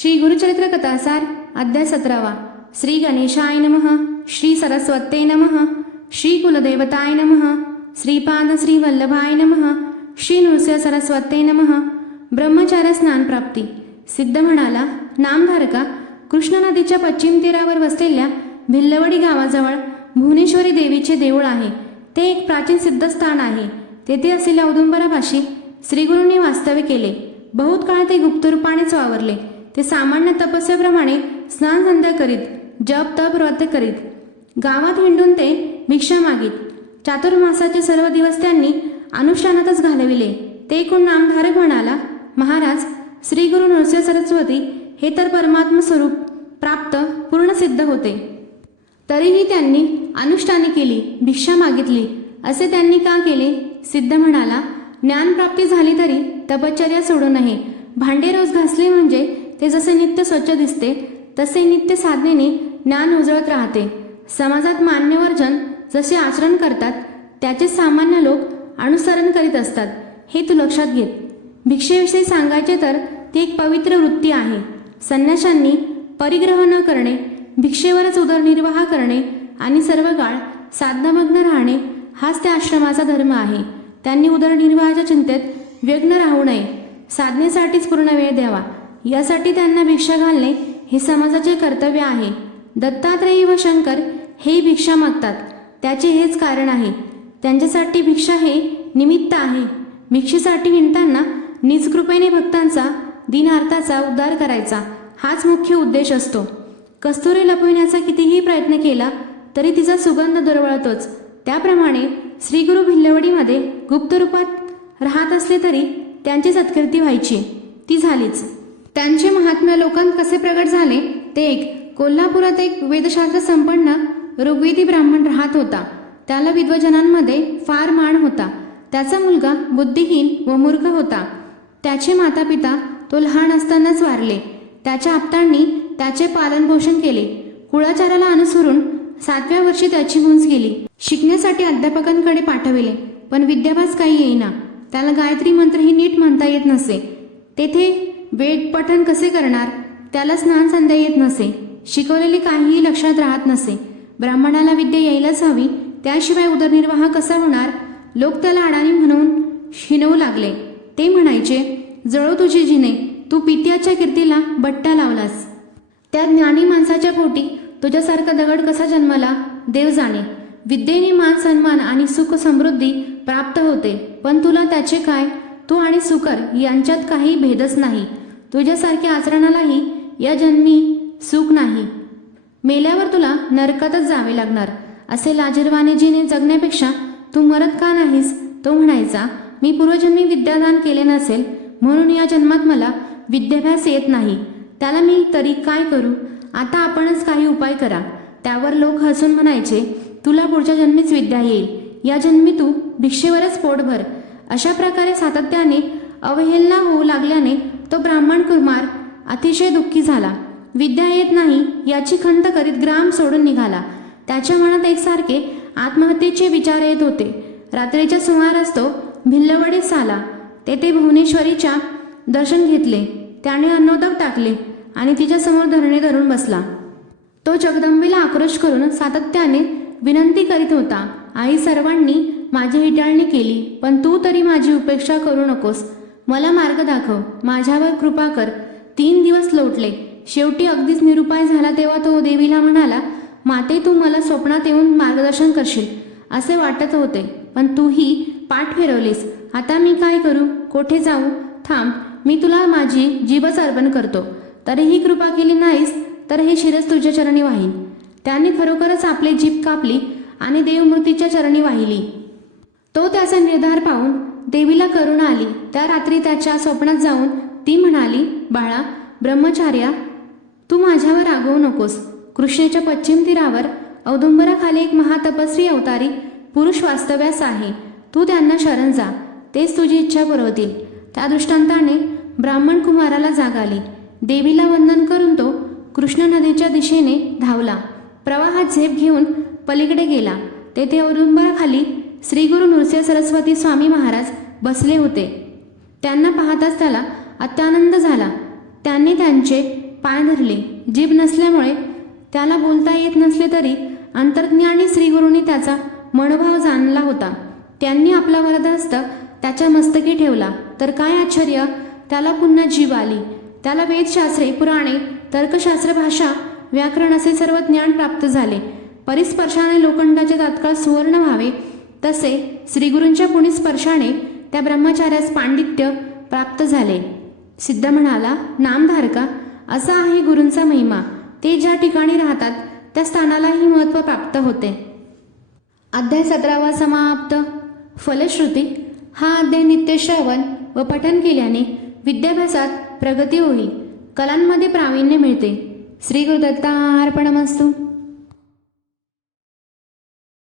श्री गुरुचरित्र कथासार अध्याय 17वा। श्री गणेशाय नमः, श्री सरस्वते नमः, श्री कुलदेवताय नमः, श्रीपाद श्री वल्लभाय नमः, श्री नृसिंह सरस्वते नमः। ब्रह्मचार्य स्नान प्राप्ती। सिद्ध म्हणाला, नामधारका, कृष्णा नदीच्या पश्चिम तीरावर वसलेल्या भिल्लवडी गावाजवळ भुवनेश्वरी देवीचे देऊळ आहे। ते एक प्राचीन सिद्धस्थान आहे। तेथे असलेल्या औदुंबरापाशी श्रीगुरूंनी वास्तव्य केले। बहुत काळ ते गुप्तरूपानेच वावरले। ते सामान्य तपस्याप्रमाणे स्नान संध्या करीत, जप तप व्रत करीत, गावात हिंडून ते भिक्षा मागीत। चातुर्मासाचे सर्व दिवस त्यांनी अनुष्ठानातच घालविले। ते एकूण नामधारक म्हणाला, महाराज, श्री गुरु नृसिंह सरस्वती हे तर परमात्म स्वरूप प्राप्त पूर्ण सिद्ध होते, तरीही त्यांनी अनुष्ठाने केली, भिक्षा मागितली। असे त्यांनी का केले? सिद्ध म्हणाला, ज्ञानप्राप्ती झाली तरी तपश्चर्या सोडू नये। भांडे रोज घासले म्हणजे ते जसे नित्य स्वच्छ दिसते, तसे नित्य साधनेने ज्ञान उजळत राहते। समाजात मान्यवर जसे आचरण करतात त्याचे सामान्य लोक अनुसरण करीत असतात, हे तू लक्षात घेत। भिक्षेविषयी सांगायचे तर ती एक पवित्र वृत्ती आहे। संन्याशांनी परिग्रह न करणे, भिक्षेवरच उदरनिर्वाह करणे आणि सर्व काळ साधनामग्न राहणे हाच त्या आश्रमाचा धर्म आहे। त्यांनी उदरनिर्वाहाच्या चिंतेत व्यग्न राहू नये, साधनेसाठीच पूर्ण वेळ द्यावा। यासाठी त्यांना भिक्षा घालणे हे समाजाचे कर्तव्य आहे। दत्तात्रेय व शंकर हे भिक्षा मागतात, त्याचे हेच कारण आहे। त्यांच्यासाठी भिक्षा हे निमित्त आहे। भिक्षेसाठी हिंडताना निजकृपेने भक्तांचा दीनार्ताचा उद्धार करायचा हाच मुख्य उद्देश असतो। कस्तुरी लपविण्याचा कितीही प्रयत्न केला तरी तिचा सुगंध दुर्वळतोच। त्याप्रमाणे श्रीगुरु भिल्लवडीमध्ये गुप्त रूपात राहत असले तरी त्यांची सत्कीर्ती व्हायची, ती झालीच। त्यांचे महात्म्य लोकांत कसे प्रगट झाले ते एक। कोल्हापुरात एक वेदशास्त्र संपन्न ऋग्वेदी ब्राह्मण राहत होता। त्याला विद्वजनांमध्ये फार मान होता। त्याचा मुलगा बुद्धिहीन व मूर्ख होता। त्याचे माता पिता तो लहान असतानाच वारले। त्याच्या आप्तांनी त्याचे पालनपोषण केले। कुळाचाराला अनुसरून 7व्या वर्षी त्याची गूंज गेली। शिकण्यासाठी अध्यापकांकडे पाठविले, पण विद्याभ्यास काही येईना। त्याला गायत्री मंत्रही नीट म्हणता येत नसे। तेथे वेद पठण कसे करणार? त्याला स्नान संध्या येत नसे। शिकवलेले काहीही लक्षात राहत नसे। ब्राह्मणाला विद्या यायलाच हवी, त्याशिवाय उदरनिर्वाह कसा होणार? लोक त्याला अडाणी म्हणून हिणवू लागले। ते म्हणायचे, जळो तुझी जिने, तू पित्याच्या कीर्तीला बट्टा लावलास। त्या ज्ञानी माणसाच्या पोटी तुझ्यासारखा दगड कसा जन्मला, देव जाणे। विद्येने मान सन्मान आणि सुख समृद्धी प्राप्त होते, पण तुला त्याचे काय? तू आणि सुकर यांच्यात काही भेदच नाही। तुझ्यासारख्या आचरणालाही या जन्मी सुख नाही। मेल्यावर तुला नरकातच जावे लागणार। असे लाजिरवाणे जिने जगण्यापेक्षा तू मरत का नाहीस? तो म्हणायचा, मी पूर्वजन्मी विद्यादान केले नसेल म्हणून या जन्मात मला विद्याभ्यास येत नाही। त्याला मी तरी काय करू? आता आपणच काही उपाय करा। त्यावर लोक हसून म्हणायचे, तुला पुढच्या जन्मीच विद्या येईल, या जन्मी तू भिक्षेवरच पोट भर। अशा प्रकारे सातत्याने अवहेलना होऊ लागल्याने तो ब्राह्मण कुमार अतिशय दुःखी झाला। विद्या येत नाही याची खंत करीत ग्राम सोडून निघाला। त्याच्या मनात एकसारखे आत्महत्येचे विचार येत होते। रात्रीच्या सुमारास तो भिल्लवडीस आला। तेथे भुवनेश्वरीच्या दर्शन घेतले। त्याने अन्नोदक टाकले आणि तिच्या समोर धरणे धरून बसला। तो जगदंबेला आक्रोश करून सातत्याने विनंती करीत होता, आई, सर्वांनी माझी हिटाळणी केली, पण तू तरी माझी उपेक्षा करू नकोस। मला मार्ग दाखव, माझ्यावर कृपा कर। 3 दिवस लोटले। शेवटी अगदीच निरुपाय झाला तेव्हा तो देवीला म्हणाला, माते, तू मला स्वप्नात येऊन मार्गदर्शन करशील असे वाटत होते, पण तूही पाठ फिरवलीस। आता मी काय करू? कोठे जाऊ? थांब, मी तुला माझी जीभच अर्पण करतो। तरीही कृपा केली नाहीस तर हे शिरस तुझ्या चरणी वाहीन। त्याने खरोखरच आपली जीभ कापली आणि देवमूर्तीच्या चरणी वाहिली। तो त्याचा निर्धार पाहून देवीला करुणा आली। त्या रात्री त्याच्या स्वप्नात जाऊन ती म्हणाली, बाळा ब्रह्मचार्या, तू माझ्यावर रागवू नकोस। कृष्णेच्या पश्चिम तीरावर औदुंबराखाली एक महातपस्वी अवतारी पुरुष वास्तव्यास आहे। तू त्यांना शरण जा, तेच तुझी इच्छा पुरवतील। त्या दृष्टांताने ब्राह्मण कुमाराला जाग आली। देवीला वंदन करून तो कृष्ण नदीच्या दिशेने धावला। प्रवाहात झेप घेऊन पलीकडे गेला। तेथे औदुंबराखाली श्री गुरु नृसिंह सरस्वती स्वामी महाराज बसले होते। त्यांना पाहताच त्याला अत्यानंद झाला। त्यांनी त्यांचे पाय धरले. जीभ नसल्यामुळे त्याला बोलता येत नसले तरी अंतर्ज्ञानी श्रीगुरूंनी त्याचा मनोभाव जाणला होता. त्यांनी आपला वरदहस्त त्याच्या मस्तकी ठेवला तर काय आश्चर्य, त्याला पुन्हा जीभ आली. त्याला वेदशास्त्रे, पुराणे, तर्कशास्त्र, भाषा, व्याकरण असे सर्व ज्ञान प्राप्त झाले. परिस्पर्शाने लोखंडाचे तात्काळ सुवर्ण व्हावे तसे श्रीगुरूंच्या पुढील स्पर्शाने त्या ब्रह्मचार्यास पांडित्य प्राप्त झाले. सिद्ध म्हणाला, नामधारका, असा आहे गुरूंचा महिमा. ते ज्या ठिकाणी राहतात त्या स्थानालाही महत्त्व प्राप्त होते. अध्याय 17 समाप्त. फलश्रुती. हा अध्याय नित्य श्रवण व पठन केल्याने विद्याभ्यासात प्रगती होईल, कलांमध्ये प्रावीण्य मिळते. श्री गुरुदत्तार्पणमस्तु.